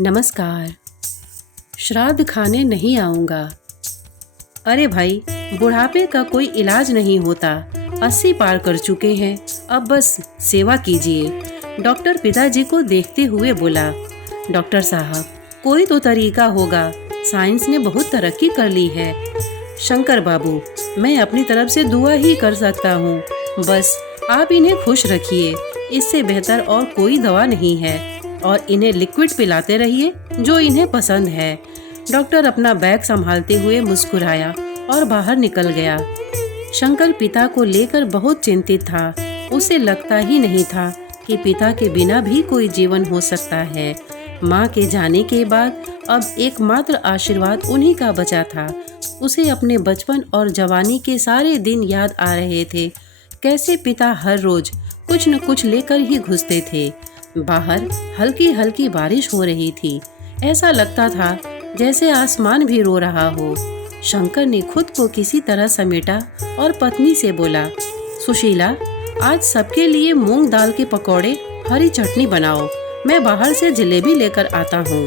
नमस्कार। श्राद्ध खाने नहीं आऊँगा। अरे भाई, बुढ़ापे का कोई इलाज नहीं होता। 80 पार कर चुके हैं, अब बस सेवा कीजिए। डॉक्टर पिताजी को देखते हुए बोला। डॉक्टर साहब, कोई तो तरीका होगा, साइंस ने बहुत तरक्की कर ली है। शंकर बाबू, मैं अपनी तरफ से दुआ ही कर सकता हूँ, बस आप इन्हें खुश रखिए, इससे बेहतर और कोई दवा नहीं है। और इन्हें लिक्विड पिलाते रहिए जो इन्हें पसंद है। डॉक्टर अपना बैग संभालते हुए मुस्कुराया और बाहर निकल गया। शंकर पिता को लेकर बहुत चिंतित था। उसे लगता ही नहीं था कि पिता के बिना भी कोई जीवन हो सकता है। माँ के जाने के बाद अब एकमात्र आशीर्वाद उन्हीं का बचा था। उसे अपने बचपन और जवानी के सारे दिन याद आ रहे थे। कैसे पिता हर रोज कुछ न कुछ लेकर ही घुसते थे। बाहर हल्की हल्की बारिश हो रही थी। ऐसा लगता था जैसे आसमान भी रो रहा हो। शंकर ने खुद को किसी तरह समेटा और पत्नी से बोला, सुशीला, आज सबके लिए मूंग दाल के पकौड़े, हरी चटनी बनाओ। मैं बाहर से जलेबी लेकर आता हूँ।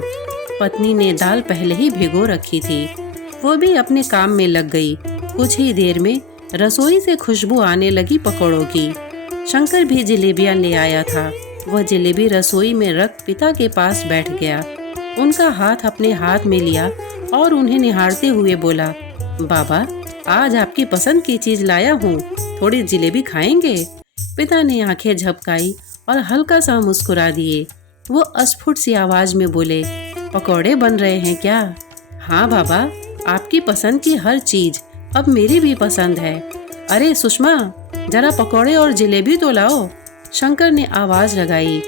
पत्नी ने दाल पहले ही भिगो रखी थी। वो भी अपने काम में लग गई। कुछ ही देर में रसोई से खुशबू आने लगी पकौड़ों की। शंकर भी जलेबियाँ ले आया था। वह जलेबी रसोई में रख पिता के पास बैठ गया। उनका हाथ अपने हाथ में लिया और उन्हें निहारते हुए बोला, बाबा, आज आपकी पसंद की चीज लाया हूँ, थोड़ी जलेबी खाएंगे? पिता ने आंखें झपकाई और हल्का सा मुस्कुरा दिए। वो अस्फुट सी आवाज में बोले, पकौड़े बन रहे हैं क्या? हाँ बाबा, आपकी पसंद की हर चीज अब मेरी भी पसंद है। अरे सुषमा, जरा पकौड़े और जलेबी तो लाओ। शंकर ने आवाज लगाई।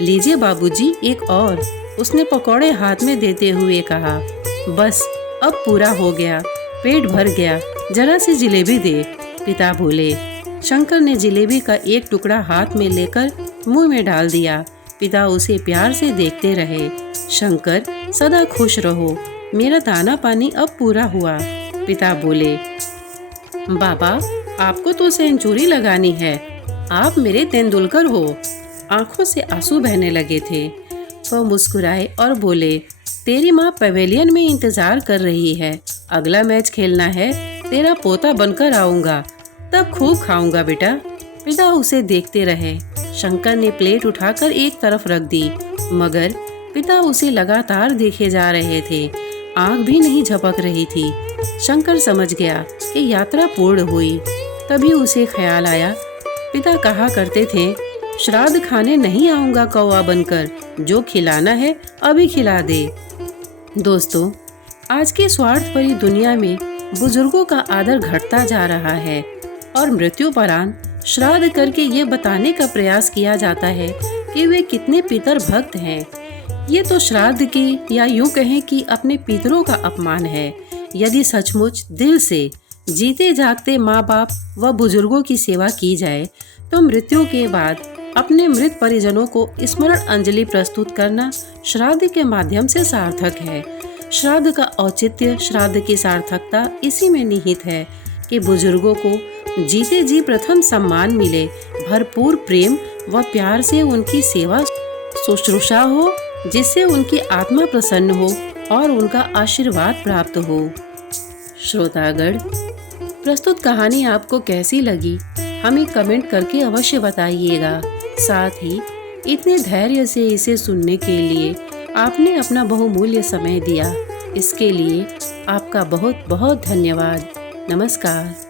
लीजिए बाबूजी, एक और। उसने पकौड़े हाथ में देते हुए कहा। बस अब पूरा हो गया, पेट भर गया, जरा सी जलेबी दे, पिता बोले। शंकर ने जलेबी का एक टुकड़ा हाथ में लेकर मुंह में डाल दिया। पिता उसे प्यार से देखते रहे। शंकर, सदा खुश रहो, मेरा दाना पानी अब पूरा हुआ, पिता बोले। बाबा, आपको तो सेंचुरी लगानी है, आप मेरे तेंदुलकर हो। आंखों से आंसू बहने लगे थे। वह मुस्कुराए और बोले, तेरी माँ पवेलियन में इंतजार कर रही है। अगला मैच खेलना है, तेरा पोता बनकर आऊंगा, तब खूब खाऊंगा बेटा। पिता उसे देखते रहे। शंकर ने प्लेट उठाकर एक तरफ रख दी, मगर पिता उसे लगातार देखे जा रहे थे। आंख भी नहीं झपक रही थी। शंकर समझ गया कि यात्रा पूर्ण हुई। तभी उसे ख्याल आया, पिता कहा करते थे, श्राद्ध खाने नहीं आऊंगा कौवा बनकर, जो खिलाना है अभी खिला दे। दोस्तों, आज की स्वार्थ भरी दुनिया में बुजुर्गों का आदर घटता जा रहा है और मृत्युपरांत श्राद्ध करके ये बताने का प्रयास किया जाता है कि वे कितने पितर भक्त हैं। ये तो श्राद्ध की, या यूं कहें कि अपने पितरों का अपमान है। यदि सचमुच दिल से जीते जागते माँ बाप व बुजुर्गों की सेवा की जाए तो मृत्यु के बाद अपने मृत परिजनों को स्मरण अंजलि प्रस्तुत करना श्राद्ध के माध्यम से सार्थक है। श्राद्ध का औचित्य, श्राद्ध की सार्थकता इसी में निहित है कि बुजुर्गों को जीते जी प्रथम सम्मान मिले, भरपूर प्रेम व प्यार से उनकी सेवा शुश्रूषा हो, जिससे उनकी आत्मा प्रसन्न हो और उनका आशीर्वाद प्राप्त हो। श्रोतागण, प्रस्तुत कहानी आपको कैसी लगी, हमें कमेंट करके अवश्य बताइएगा। साथ ही इतने धैर्य से इसे सुनने के लिए आपने अपना बहुमूल्य समय दिया, इसके लिए आपका बहुत बहुत धन्यवाद। नमस्कार।